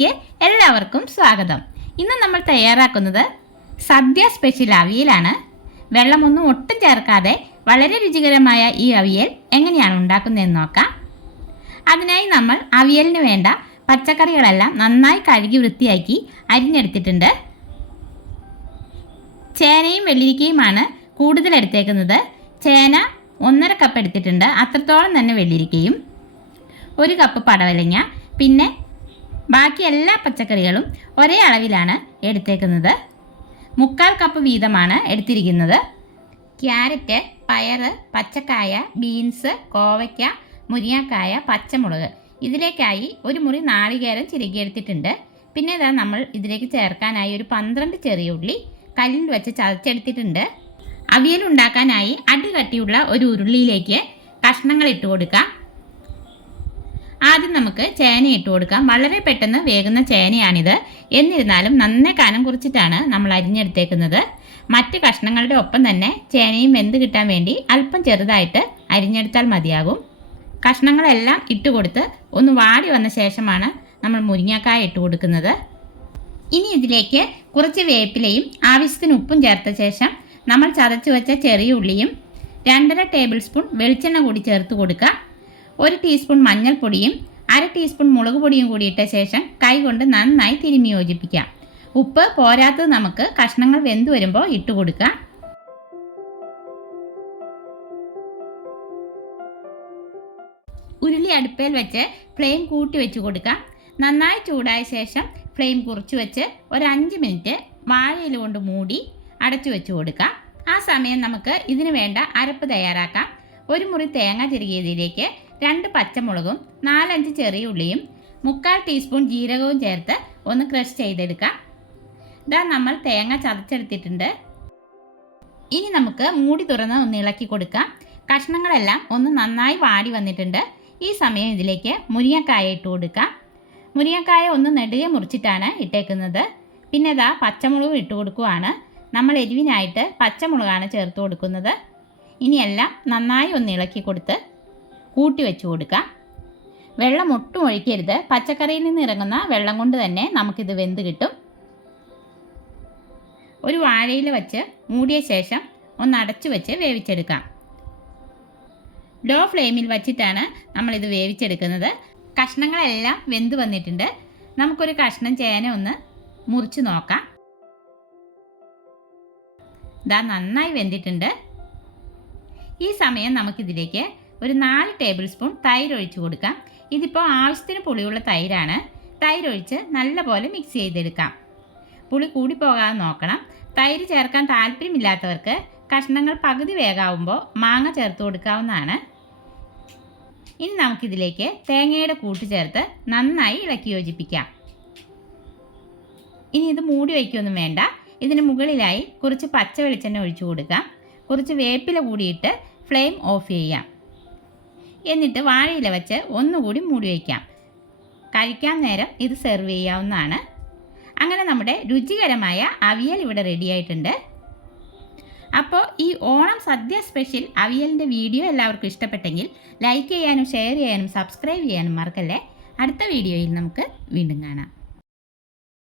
വീഡിയോയിലേക്ക് എല്ലാവർക്കും സ്വാഗതം. ഇന്ന് നമ്മൾ തയ്യാറാക്കുന്നത് സദ്യ സ്പെഷ്യൽ അവിയലാണ്. വെള്ളമൊന്നും ഒട്ടും ചേർക്കാതെ വളരെ രുചികരമായ ഈ അവിയൽ എങ്ങനെയാണ് ഉണ്ടാക്കുന്നതെന്ന് നോക്കാം. അതിനായി നമ്മൾ അവിയലിന് വേണ്ട പച്ചക്കറികളെല്ലാം നന്നായി കഴുകി വൃത്തിയാക്കി അരിഞ്ഞെടുത്തിട്ടുണ്ട്. ചേനയും വെള്ളിരിക്കയുമാണ് കൂടുതൽ എടുത്തേക്കുന്നത്. ചേന 1.5 കപ്പ് എടുത്തിട്ടുണ്ട്. അത്രത്തോളം തന്നെ വെള്ളിരിക്കയും, 1 കപ്പ് പടവലങ്ങ, പിന്നെ ബാക്കി എല്ലാ പച്ചക്കറികളും ഒരേ അളവിലാണ് എടുത്തേക്കുന്നത്. 3/4 കപ്പ് വീതമാണ് എടുത്തിരിക്കുന്നത്. ക്യാരറ്റ്, പയർ, പച്ചക്കായ, ബീൻസ്, കോവയ്ക്ക, മുരിങ്ങക്കായ, പച്ചമുളക്, ഇതിലേക്കായി 1 മുറി നാളികേരം ചിരകിയെടുത്തിട്ടുണ്ട്. പിന്നെ ഇതാ നമ്മൾ ഇതിലേക്ക് ചേർക്കാനായി ഒരു 12 ചെറിയ ഉള്ളി കല്ലിൽ വെച്ച് ചതച്ചെടുത്തിട്ടുണ്ട്. അവിയൽ ഉണ്ടാക്കാനായി അടികട്ടിയുള്ള ഒരു ഉരുളിയിലേക്ക് കഷ്ണങ്ങൾ ഇട്ട് കൊടുക്കാം. ആദ്യം നമുക്ക് ചേന ഇട്ട് കൊടുക്കാം. വളരെ പെട്ടെന്ന് വേകുന്ന ചേനയാണിത്. എന്നിരുന്നാലും നന്നേ കനം കുറിച്ചിട്ടാണ് നമ്മൾ അരിഞ്ഞെടുത്തേക്കുന്നത്. മറ്റ് കഷ്ണങ്ങളുടെ ഒപ്പം തന്നെ ചേനയും വെന്ത് കിട്ടാൻ വേണ്ടി അല്പം ചെറുതായിട്ട് അരിഞ്ഞെടുത്താൽ മതിയാകും. കഷ്ണങ്ങളെല്ലാം ഇട്ട് കൊടുത്ത് ഒന്ന് വാടി വന്ന ശേഷമാണ് നമ്മൾ മുരിങ്ങക്കായ ഇട്ട് കൊടുക്കുന്നത്. ഇനി ഇതിലേക്ക് കുറച്ച് വേപ്പിലയും ആവശ്യത്തിന് ഉപ്പും ചേർത്ത ശേഷം നമ്മൾ ചതച്ച് വെച്ച ചെറിയ ഉള്ളിയും 2.5 ടേബിൾ സ്പൂൺ വെളിച്ചെണ്ണ കൂടി ചേർത്ത് കൊടുക്കുക. 1 ടീസ്പൂൺ മഞ്ഞൾപ്പൊടിയും 1/2 ടീസ്പൂൺ മുളക് പൊടിയും കൂടി ഇട്ട ശേഷം കൈകൊണ്ട് നന്നായി തിരുമ്മി യോജിപ്പിക്കാം. ഉപ്പ് പോരാത്തത് നമുക്ക് കഷ്ണങ്ങൾ വെന്ത് വരുമ്പോൾ ഇട്ട് കൊടുക്കാം. ഉരുളി അടുപ്പയിൽ വെച്ച് ഫ്ലെയിം കൂട്ടി വെച്ച് കൊടുക്കാം. നന്നായി ചൂടായ ശേഷം ഫ്ലെയിം കുറച്ച് വെച്ച് ഒരു 5 മിനിറ്റ് വാഴയില കൊണ്ട് മൂടി അടച്ചു വെച്ച് കൊടുക്കാം. ആ സമയം നമുക്ക് ഇതിന് വേണ്ട അരപ്പ് തയ്യാറാക്കാം. 1 മുറി തേങ്ങ ചിരകിയതിലേക്ക് 2 പച്ചമുളകും 4-5 ചെറിയ ഉള്ളിയും 3/4 ടീസ്പൂൺ ജീരകവും ചേർത്ത് ഒന്ന് ക്രഷ് ചെയ്തെടുക്കാം. ഇതാ നമ്മൾ തേങ്ങ ചതച്ചെടുത്തിട്ടുണ്ട്. ഇനി നമുക്ക് മൂടി തുറന്ന് ഒന്ന് ഇളക്കി കൊടുക്കാം. കഷ്ണങ്ങളെല്ലാം ഒന്ന് നന്നായി വാടി വന്നിട്ടുണ്ട്. ഈ സമയം ഇതിലേക്ക് മുരിങ്ങക്കായ ഇട്ട് കൊടുക്കാം. മുരിങ്ങക്കായ ഒന്ന് നെടുകെ മുറിച്ചിട്ടാണ് ഇട്ടേക്കുന്നത്. പിന്നെ ഇതാ പച്ചമുളകും ഇട്ട് കൊടുക്കുകയാണ്. നമ്മൾ എരിവിനായിട്ട് പച്ചമുളകാണ് ചേർത്ത് കൊടുക്കുന്നത്. ഇനിയെല്ലാം നന്നായി ഒന്ന് ഇളക്കി കൊടുത്ത് കൂട്ടി വെച്ച് കൊടുക്കാം. വെള്ളം ഒട്ടും ഒഴിക്കരുത്. പച്ചക്കറിയിൽ നിന്ന് ഇറങ്ങുന്ന വെള്ളം കൊണ്ട് തന്നെ നമുക്കിത് വെന്ത് കിട്ടും. ഒരു വാഴയില വെച്ച് മൂടിയ ശേഷം ഒന്ന് അടച്ചു വെച്ച് വേവിച്ചെടുക്കാം. ലോ ഫ്ലെയിമിൽ വച്ചിട്ടാണ് നമ്മളിത് വേവിച്ചെടുക്കുന്നത്. കഷ്ണങ്ങളെല്ലാം വെന്ത് വന്നിട്ടുണ്ട്. നമുക്കൊരു കഷ്ണം ചേന ഒന്ന് മുറിച്ച് നോക്കാം. ഇതാ നന്നായി വെന്തിട്ടുണ്ട്. ഈ സമയം നമുക്കിതിലേക്ക് ഒരു 4 ടേബിൾ സ്പൂൺ തൈര് ഒഴിച്ച് കൊടുക്കാം. ഇതിപ്പോൾ ആവശ്യത്തിന് പുളിയുള്ള തൈരാണ്. തൈരൊഴിച്ച് നല്ലപോലെ മിക്സ് ചെയ്തെടുക്കാം. പുളി കൂടി പോകാതെ നോക്കണം. തൈര് ചേർക്കാൻ താല്പര്യമില്ലാത്തവർക്ക് കഷ്ണങ്ങൾ പകുതി വേകാവുമ്പോൾ മാങ്ങ ചേർത്ത് കൊടുക്കാവുന്നതാണ്. ഇനി നമുക്കിതിലേക്ക് തേങ്ങയുടെ കൂട്ട് ചേർത്ത് നന്നായി ഇളക്കി യോജിപ്പിക്കാം. ഇനി ഇത് മൂടി വയ്ക്കൊന്നും വേണ്ട. ഇതിന് മുകളിലായി കുറച്ച് പച്ച വെളിച്ചെണ്ണ ഒഴിച്ചു കൊടുക്കാം. കുറച്ച് വേപ്പില കൂടിയിട്ട് ഫ്ലെയിം ഓഫ് ചെയ്യാം. എന്നിട്ട് വാഴയില വെച്ച് ഒന്നുകൂടി മൂടി വയ്ക്കാം. കഴിക്കാൻ നേരം ഇത് സെർവ് ചെയ്യാവുന്നതാണ്. അങ്ങനെ നമ്മുടെ രുചികരമായ അവിയൽ ഇവിടെ റെഡിയായിട്ടുണ്ട്. അപ്പോൾ ഈ ഓണം സദ്യ സ്പെഷ്യൽ അവിയലിൻ്റെ വീഡിയോ എല്ലാവർക്കും ഇഷ്ടപ്പെട്ടെങ്കിൽ ലൈക്ക് ചെയ്യാനും ഷെയർ ചെയ്യാനും സബ്സ്ക്രൈബ് ചെയ്യാനും മറക്കല്ലേ. അടുത്ത വീഡിയോയിൽ നമുക്ക് വീണ്ടും കാണാം.